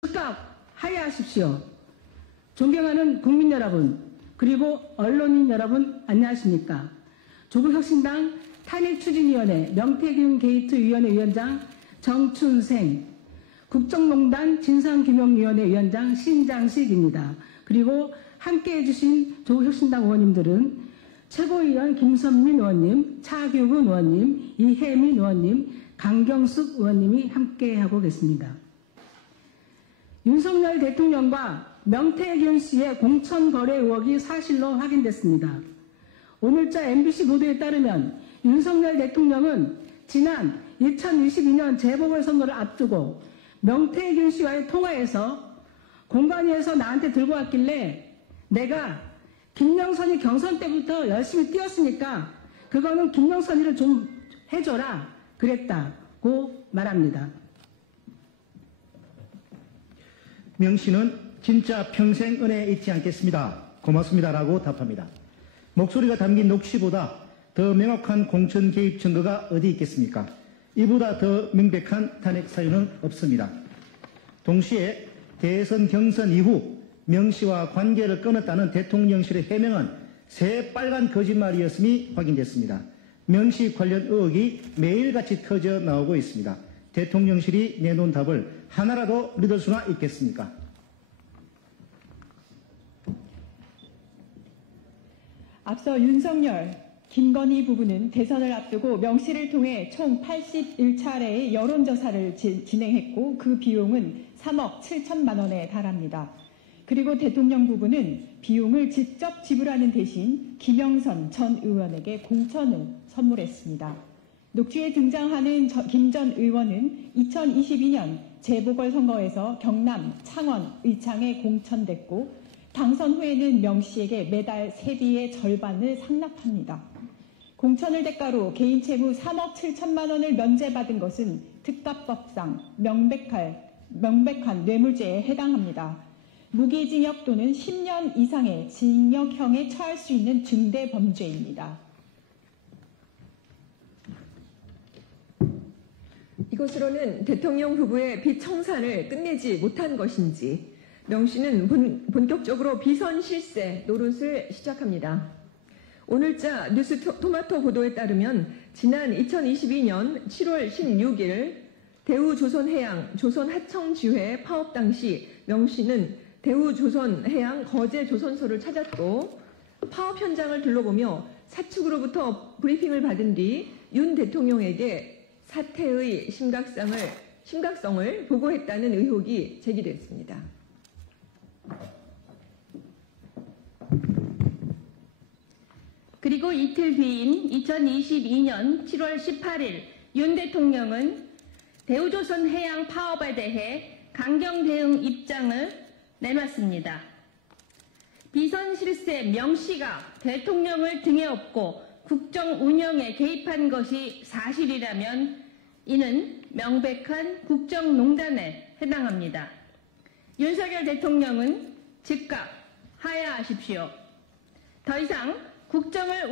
즉각 하야하십시오. 존경하는 국민 여러분, 그리고 언론인 여러분, 안녕하십니까? 조국혁신당 탄핵추진위원회 명태균 게이트위원회 위원장 정춘생, 국정농단 진상규명위원회 위원장 신장식입니다. 그리고 함께해 주신 조국혁신당 의원님들은 최고위원 김선민 의원님, 차규근 의원님, 이혜민 의원님, 강경숙 의원님이 함께하고 계십니다. 윤석열 대통령과 명태균 씨의 공천거래 의혹이 사실로 확인됐습니다. 오늘자 MBC 보도에 따르면 윤석열 대통령은 지난 2022년 재보궐선거를 앞두고 명태균 씨와의 통화에서 공관위에서 나한테 들고 왔길래 내가 김영선이 경선 때부터 열심히 뛰었으니까 그거는 김영선이를 좀 해줘라 그랬다고 말합니다. 명 씨는 진짜 평생 은혜 잊지 않겠습니다. 고맙습니다라고 답합니다. 목소리가 담긴 녹취보다 더 명확한 공천 개입 증거가 어디 있겠습니까? 이보다 더 명백한 탄핵 사유는 없습니다. 동시에 대선 경선 이후 명 씨와 관계를 끊었다는 대통령실의 해명은 새빨간 거짓말이었음이 확인됐습니다. 명 씨 관련 의혹이 매일같이 터져 나오고 있습니다. 대통령실이 내놓은 답을 하나라도 믿을 수나 있겠습니까? 앞서 윤석열, 김건희 부부는 대선을 앞두고 명 씨를 통해 총 81차례의 여론조사를 진행했고 그 비용은 3억 7천만 원에 달합니다. 그리고 대통령 부부는 비용을 직접 지불하는 대신 김영선 전 의원에게 공천을 선물했습니다. 녹취에 등장하는 김 전 의원은 2022년 재보궐선거에서 경남 창원 의창에 공천됐고 당선 후에는 명 씨에게 매달 세비의 절반을 상납합니다. 공천을 대가로 개인 채무 3억 7천만 원을 면제받은 것은 특가법상 명백한 뇌물죄에 해당합니다. 무기징역 또는 10년 이상의 징역형에 처할 수 있는 중대 범죄입니다. 이것으로는 대통령 부부의 빚 청산을 끝내지 못한 것인지 명 씨는 본격적으로 비선 실세 노릇을 시작합니다. 오늘자 뉴스토마토 보도에 따르면 지난 2022년 7월 16일 대우조선해양 조선하청지회 파업 당시 명 씨는 대우조선해양 거제조선소를 찾았고 파업 현장을 둘러보며 사측으로부터 브리핑을 받은 뒤 윤 대통령에게 사태의 심각성을 보고했다는 의혹이 제기됐습니다. 그리고 이틀 뒤인 2022년 7월 18일 윤 대통령은 대우조선 해양 파업에 대해 강경 대응 입장을 내놨습니다. 비선 실세 명 씨가 대통령을 등에 업고 국정 운영에 개입한 것이 사실이라면 이는 명백한 국정농단에 해당합니다. 윤석열 대통령은 즉각 하야하십시오. 더 이상 국정을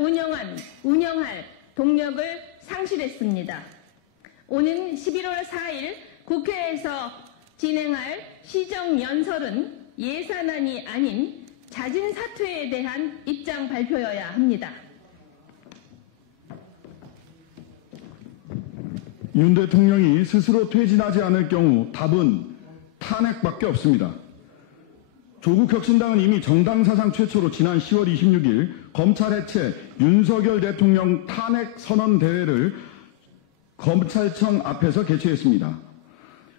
운영할 동력을 상실했습니다. 오는 11월 4일 국회에서 진행할 시정연설은 예산안이 아닌 자진 사퇴에 대한 입장 발표여야 합니다. 윤 대통령이 스스로 퇴진하지 않을 경우 답은 탄핵밖에 없습니다. 조국혁신당은 이미 정당 사상 최초로 지난 10월 26일 검찰 해체 윤석열 대통령 탄핵 선언 대회를 검찰청 앞에서 개최했습니다.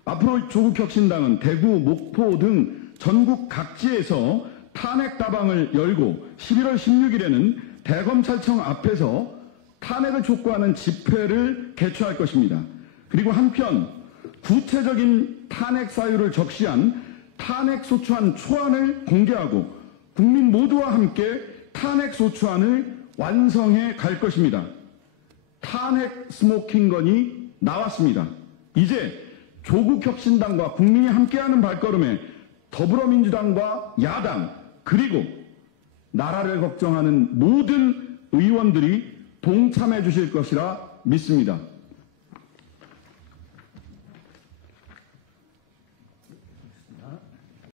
앞으로 조국혁신당은 대구, 목포 등 전국 각지에서 탄핵 다방을 열고 11월 16일에는 대검찰청 앞에서 탄핵을 촉구하는 집회를 개최할 것입니다. 그리고 한편 구체적인 탄핵 사유를 적시한 탄핵소추안 초안을 공개하고 국민 모두와 함께 탄핵소추안을 완성해 갈 것입니다. 탄핵 스모킹건이 나왔습니다. 이제 조국혁신당과 국민이 함께하는 발걸음에 더불어민주당과 야당 그리고 나라를 걱정하는 모든 의원들이 동참해 주실 것이라 믿습니다.